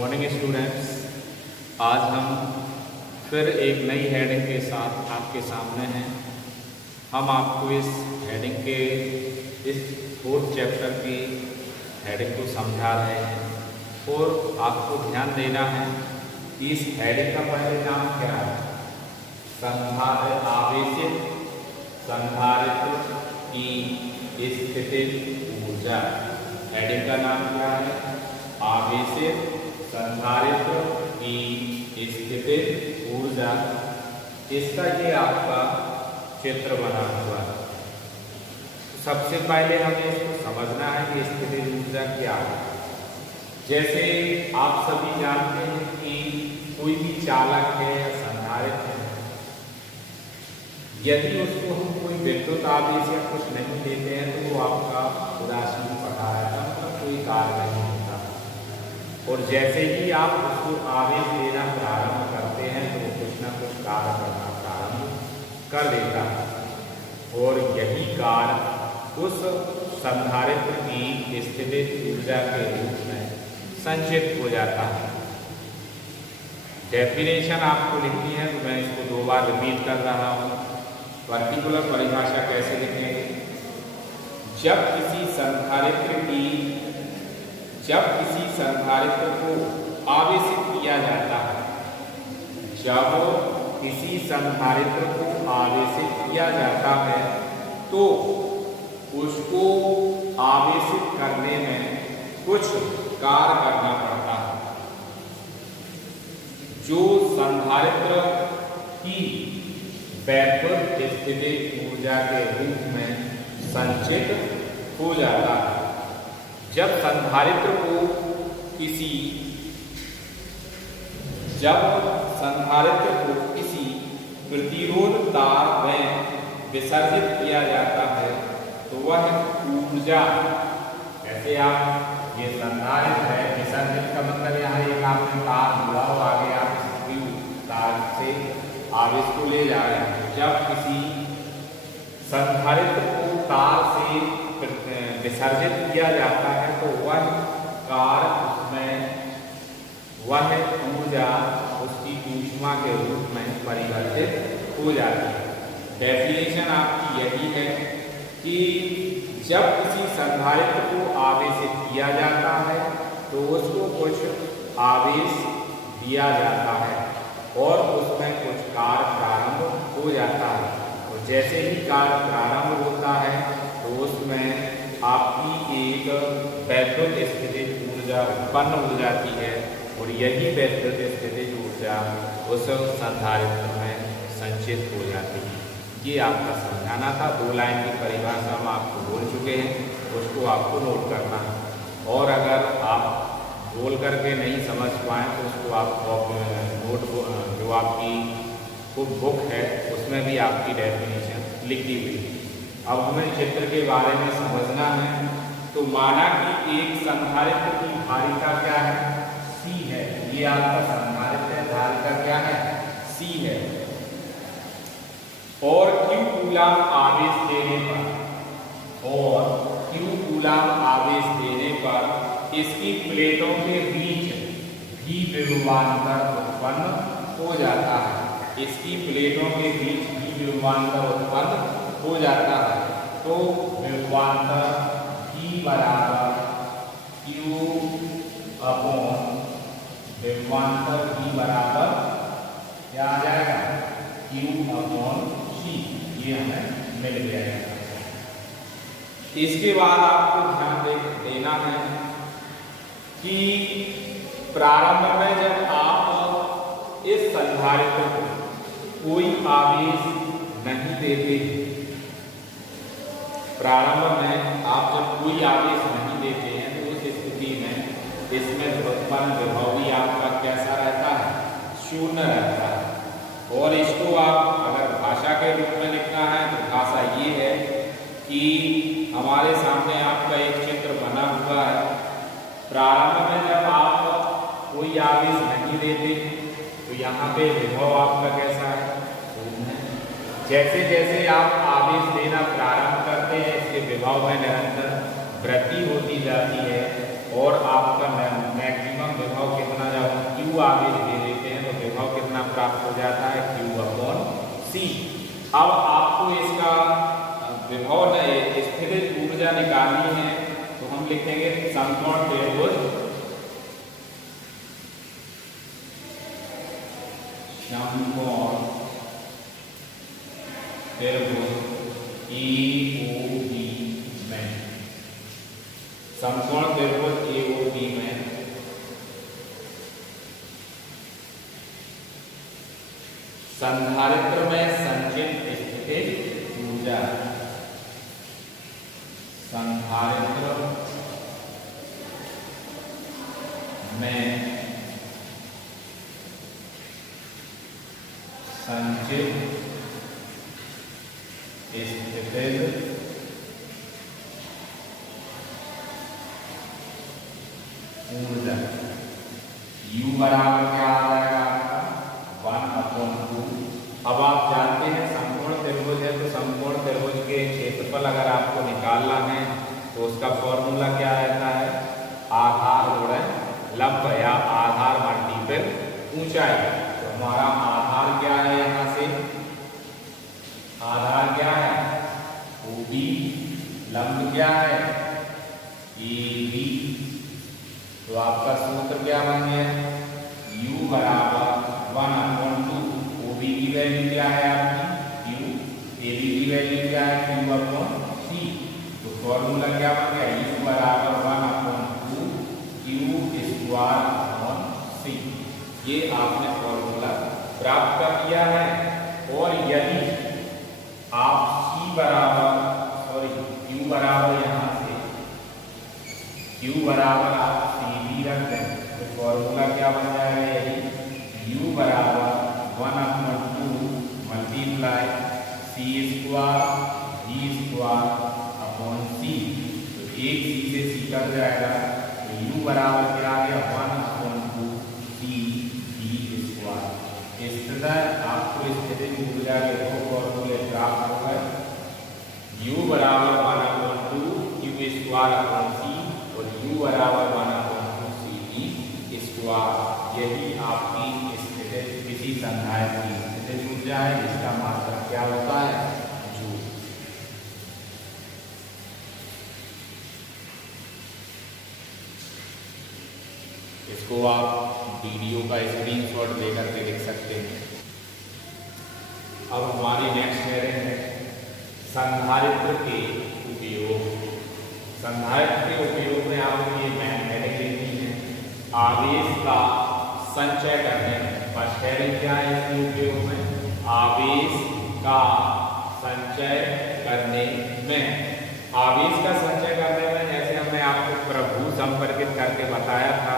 Morning students. आज हम फिर एक नई हेडिंग के साथ आपके सामने हैं। हम आपको इस हेडिंग के इस 4th चैप्टर की हेडिंग को समझा रहे हैं और आपको ध्यान देना है कि इस हेडिंग का पहले नाम क्या है। आवेशित संधारित्र की स्थितिज ऊर्जा। हेडिंग का नाम क्या है? आवेशित संधारित्र की स्थितिज ऊर्जा। इसका ये आपका चित्र बना हुआ है। सबसे पहले हमें इसको समझना है कि स्थितिज ऊर्जा क्या है। जैसे आप सभी जानते हैं कि कोई भी चालक है या संधारित्र है, यदि उसको हम कोई विद्युत आवेश या कुछ नहीं देते हैं तो वो आपका उदासीन पड़ा रहता है, मतलब कोई कार्य नहीं होता। और जैसे ही आप उसको आवेश देना प्रारंभ करते हैं तो वो कुछ ना कुछ कार्य करना प्रारंभ कर देता है और यही कार्य उस संधारित्र की स्थितिज ऊर्जा के रूप में संचित हो जाता है। डेफिनेशन आपको लिखनी है तो मैं इसको 2 बार रिपीट कर रहा हूँ। पर्टिकुलर परिभाषा कैसे लिखेंगे? जब किसी संधारित्र को आवेशित किया जाता है, जब किसी संधारित्र को आवेशित किया जाता है तो उसको आवेशित करने में कुछ कार्य करना पड़ता है जो संधारित्र की वैद्युत स्थितिज ऊर्जा के रूप में संचित हो जाता है। जब संधारित्र को किसी प्रतिरोध तार में विसर्जित किया जाता है तो वह ऊर्जा, ऐसे आप ये संधारित्र है, विसर्जित का मतलब यहाँ एक आपने तार जुड़ा हो, आगे आप तार से आवेश को ले जा रहे हैं। जब किसी संधारित्र को तार से विसर्जित किया जाता है तो वह कार्य उसमें वह ऊर्जा उसकी ऊष्मा के रूप में परिवर्तित हो जाती है। डेफिनेशन आपकी यही है कि जब किसी संधारित्र को आवेशित किया जाता है तो उसको कुछ आवेश दिया जाता है और उसमें कुछ कार्य प्रारंभ हो जाता है। और जैसे ही कार्य प्रारंभ होता है तो उसमें आपकी एक वैद्युत स्थितिज ऊर्जा उत्पन्न हो जाती है और यही वैद्युत स्थितिज ऊर्जा उस संधारित्र में संचित हो जाती है। ये आपका समझाना था। 2 लाइन की परिभाषा हम आपको बोल चुके हैं, उसको आपको नोट करना है। और अगर आप बोल करके नहीं समझ पाएँ तो उसको आप नोट जो आपकी बुक है उसमें भी आपकी डेफिनेशन लिखी हुई है। अब हमें चित्र के बारे में समझना है। तो माना कि एक संधारित्र की धारिता क्या है? C है। ये आपका संधारित्र है, धारिता क्या है? C है। और Q कूलाम आवेश देने पर इसकी प्लेटों के बीच भी विभवांतर उत्पन्न हो जाता है। इसकी प्लेटों के बीच भी विभवांतर उत्पन्न हो जाता है। तो विभवांतर V बराबर Q अपॉन विभवांतर V बराबर क्या आ जाएगा? Q upon C। ये हमें मिल गया। इसके बाद आपको ध्यान देना है कि प्रारंभ में जब आप इस संधारित्र को कोई आवेश नहीं देते, प्रारंभ में आप जब कोई आवेश नहीं देते हैं तो उस स्थिति में इसमें उत्पन्न विभव भी आपका कैसा रहता है? 0 रहता है। और इसको आप अगर भाषा के रूप में लिखना है तो भाषा ये है कि हमारे सामने आपका एक चित्र बना हुआ है। प्रारंभ में जब आप कोई आवेश नहीं देते तो यहाँ पे विभव आपका कैसा है? 0 है। जैसे जैसे आप आवेश देना प्रारंभ करते हैं इसके विभव में निरंतर वृद्धि होती जाती है और आपका मैक्सिमम विभव कितना आवेश दे देते हैं तो विभव कितना प्राप्त हो जाता है, Q/C। अब आपको इसका विभव स्थितिज ऊर्जा निकालनी है तो हम लिखेंगे समकोण त्रिभुज AOB में, समकोण त्रिभुज AOB में संधारित्र में संचित स्थितिज ऊर्जा, संधारित्र में संचित स्थितिज ऊर्जा U बराबर क्या आ जाएगा आपका 1/2। अब आप जानते हैं समकोण त्रिभुज है तो समकोण त्रिभुज के क्षेत्रफल अगर आपको निकालना है तो उसका फॉर्मूला क्या रहता है, आधार गुणन लंब या आधार मल्टीपल ऊंचाई। तो हमारा आधार क्या है, यहाँ से आधार क्या है OB, लंब क्या है AB। तो आपका सूत्र क्या बन गया, U बराबर 1/2। OB की वैल्यू क्या है आपकी Q, AB की वैल्यू क्या है Q/C। तो फॉर्मूला क्या बन गया, U बराबर 1/2 Q²/C। ये आपने फॉर्मूला प्राप्त कर लिया है। और यदि आप Q बराबर यहाँ से Q बराबर आप CD रख दें तो फॉर्मूला क्या बन जाएगा, यही U बराबर 1/2 मल्टीप्लाई C² V²/C। तो एक C से C कट जाएगा तो U बराबर क्या आ गया 1/2 CV²। इस तरह आपको स्थितिज ऊर्जा के दो फॉर्मूले प्राप्त हो गए, U बराबर 1/2 Q² C और U बराबर 1/2 CV²। यही आपकी स्थितिज किसी संधारित्र की स्थितिज ऊर्जा है जिसका मात्रक क्या होता है, जूल। इसको आप वीडियो का स्क्रीनशॉट लेकर के लिख सकते हैं। अब हमारी नेक्स्ट हेडिंग है संधारित्र के उपयोग। संधारित्र के उपयोग में आपको ये हेडिंग लिखनी है, आवेश का संचय करने में। फर्स्ट हेडिंग क्या है इसके उपयोग में, आवेश का संचय करने में। आवेश का संचय करने में जैसे हमने आपको प्रभु संपर्कित करके बताया था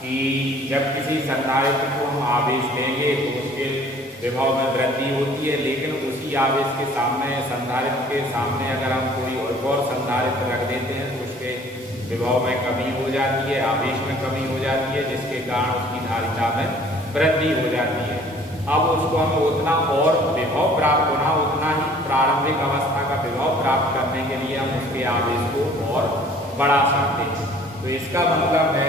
कि जब किसी संधारित्र को हम आवेश देंगे तो उसके विभव में वृद्धि होती है, लेकिन उसी आवेश के सामने संधारित्र के सामने अगर हम कोई और संधारित्र रख देते हैं तो उसके विभव में कमी हो जाती है, आवेश में कमी हो जाती है, जिसके कारण उसकी धारिता में वृद्धि हो जाती है। अब उसको हमें उतना और विभव प्राप्त होना, उतना ही प्रारंभिक अवस्था का विभव प्राप्त करने के लिए हम उसके आवेश को और बढ़ा सकते हैं। तो इसका मतलब है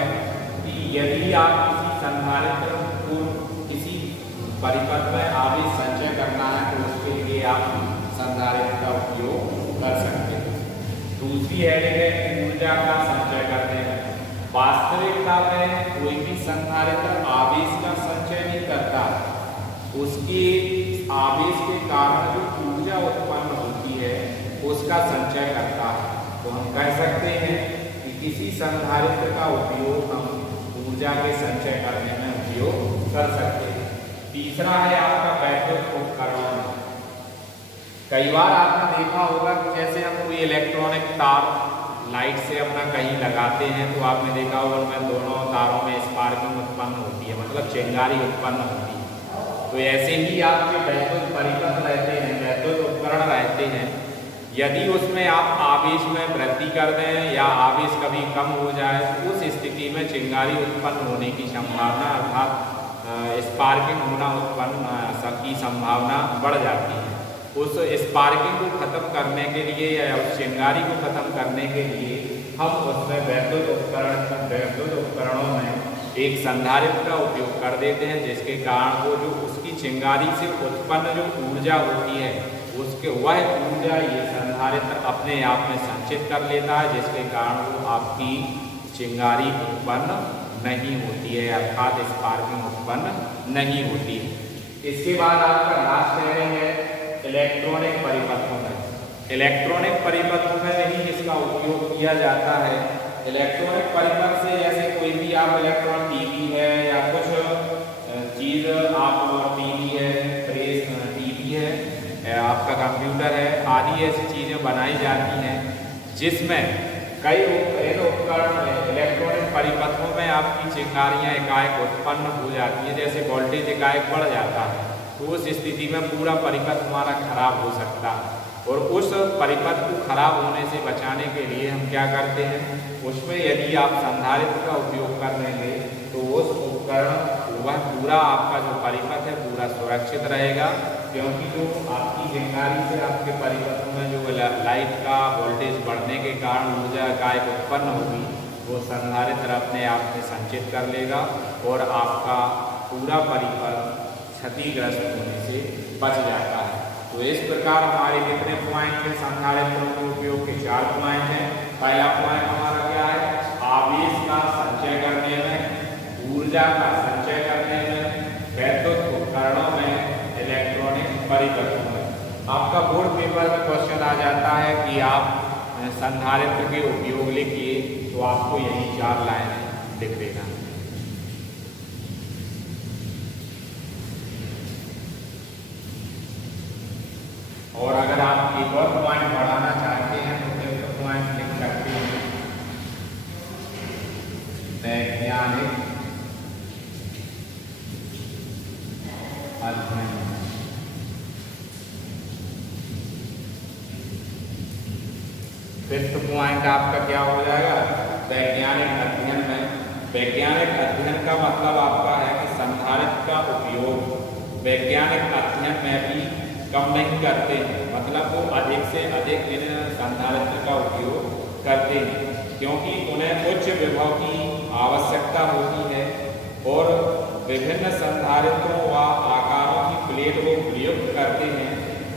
कि यदि आप किसी संधारित्र को किसी परिपथ में आवेश संचय करना है तो उसके लिए आप संधारित्र का उपयोग कर सकते हैं। दूसरी हेडिंग है ऊर्जा का संचय करने में। वास्तविकता में कोई भी संधारित्र आवेश का संचय नहीं करता, उसके आवेश के कारण जो ऊर्जा उत्पन्न होती है उसका संचय करता है। तो हम कह सकते हैं कि किसी संधारित्र का उपयोग हम ऊर्जा के संचय करने में उपयोग कर सकते हैं। तीसरा है आपका वैद्युत उपकरण। कई बार आपने देखा होगा कि जैसे हम कोई इलेक्ट्रॉनिक तार लाइट से अपना कहीं लगाते हैं तो आपने देखा होगा उनमें दोनों तारों में स्पार्किंग उत्पन्न होती है, मतलब चिंगारी उत्पन्न होती है। तो ऐसे ही आपके वैद्युत परिपथ रहते हैं, वैद्युत उपकरण रहते हैं, यदि उसमें आप आवेश में वृद्धि कर दें या आवेश कभी कम हो जाए तो उस स्थिति में चिंगारी उत्पन्न होने की संभावना अर्थात स्पार्किंग होना उत्पन्न की संभावना बढ़ जाती है। उस स्पार्किंग को खत्म करने के लिए या उस चिंगारी को खत्म करने के लिए हम उसमें वैद्युत उपकरणों में एक संधारित्र का उपयोग कर देते हैं, जिसके कारण वो जो उसकी चिंगारी से उत्पन्न जो ऊर्जा होती है उसके वह ऊर्जा ये संधारित्र अपने आप में संचित कर लेता है, जिसके कारण वो आपकी चिंगारी उत्पन्न नहीं होती है, अर्थात स्पार्किंग उत्पन्न नहीं होती है। इसके बाद आपका लास्ट है इलेक्ट्रॉनिक परिपथों में। इलेक्ट्रॉनिक परिपथों में नहीं इसका उपयोग किया जाता है। इलेक्ट्रॉनिक परिपथ से जैसे कोई भी आप इलेक्ट्रॉन टीवी है या कुछ चीज़ आप टीवी है, प्रेस टीवी है, आपका कंप्यूटर है आदि ऐसी चीज़ें बनाई जाती हैं जिसमें कई इन उपकरण में इलेक्ट्रॉनिक परिपथों में आपकी चिंगारियाँ एकाएक उत्पन्न हो जाती हैं। जैसे वोल्टेज एकाएक बढ़ जाता है तो उस स्थिति में पूरा परिपथ हमारा खराब हो सकता है, और उस परिपथ को खराब होने से बचाने के लिए हम क्या करते हैं, उसमें यदि आप संधारित्र का उपयोग कर लेंगे तो उस उपकरण वह पूरा आपका जो परिपथ है पूरा सुरक्षित रहेगा, क्योंकि जो आपकी चिंगारी से आपके परिपथों में जो लाइट का वोल्टेज बढ़ने के कारण ऊर्जा एकाएक उत्पन्न होगी वो संधारित्र अपने आप में संचित कर लेगा और आपका पूरा परिपथ क्षतिग्रस्त होने से बच जाता है। तो इस प्रकार हमारे कितने पॉइंट हैं संधारित्रों के उपयोग के? 4 पॉइंट हैं। पहला पॉइंट हमारा क्या है? आवेश का संचय करने में, ऊर्जा का संचय करने में, वैद्युत उपकरणों में, इलेक्ट्रॉनिक परिपथों में। आपका बोर्ड पेपर में क्वेश्चन आ जाता है कि आप संधारित्र के उपयोग लिखिए, तो आपको यही 4 लाइनें लिख देना। और अगर आप एक और पॉइंट बढ़ाना चाहते हैं तो फिर पॉइंट लिख सकते हैं वैज्ञानिक अध्ययन। फिफ्थ पॉइंट आपका क्या हो जाएगा? वैज्ञानिक अध्ययन में। वैज्ञानिक अध्ययन का मतलब आपका है कि संधारित्र का उपयोग वैज्ञानिक अध्ययन में भी कम नहीं करते हैं, मतलब वो अधिक से अधिक इन संधारित्र का उपयोग करते हैं, क्योंकि उन्हें उच्च विभव की आवश्यकता होती है और विभिन्न संधारित्रों व आकारों की प्लेट वो प्रयुक्त करते हैं।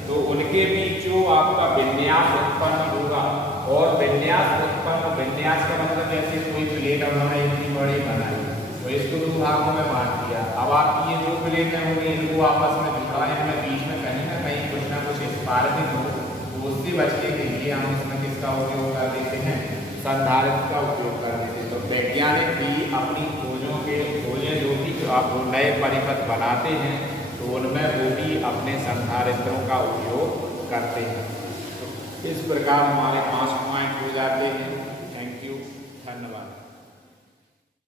तो उनके बीच जो आपका विन्यास उत्पन्न होगा, और विन्यास का मतलब जैसे कोई प्लेट उन्होंने इतनी बड़ी बनाई तो इसको 2 भागों में बांट दिया। अब आपकी ये 2 प्लेटें होंगी, इनको आपस में जुड़ा है, इनमें बीच में कहीं ना कहीं कुछ ना कुछ स्पार्किंग हो, तो उससे बचने के लिए हम उसमें किसका उपयोग कर देते हैं? संधारित्र का उपयोग कर देते हैं। तो वैज्ञानिक भी अपनी खोजें जो भी आप नए परिपथ बनाते हैं तो उनमें वो भी अपने संधारित्रों का उपयोग करते हैं। तो इस प्रकार हमारे 5 पॉइंट हो जाते हैं। थैंक यू, धन्यवाद।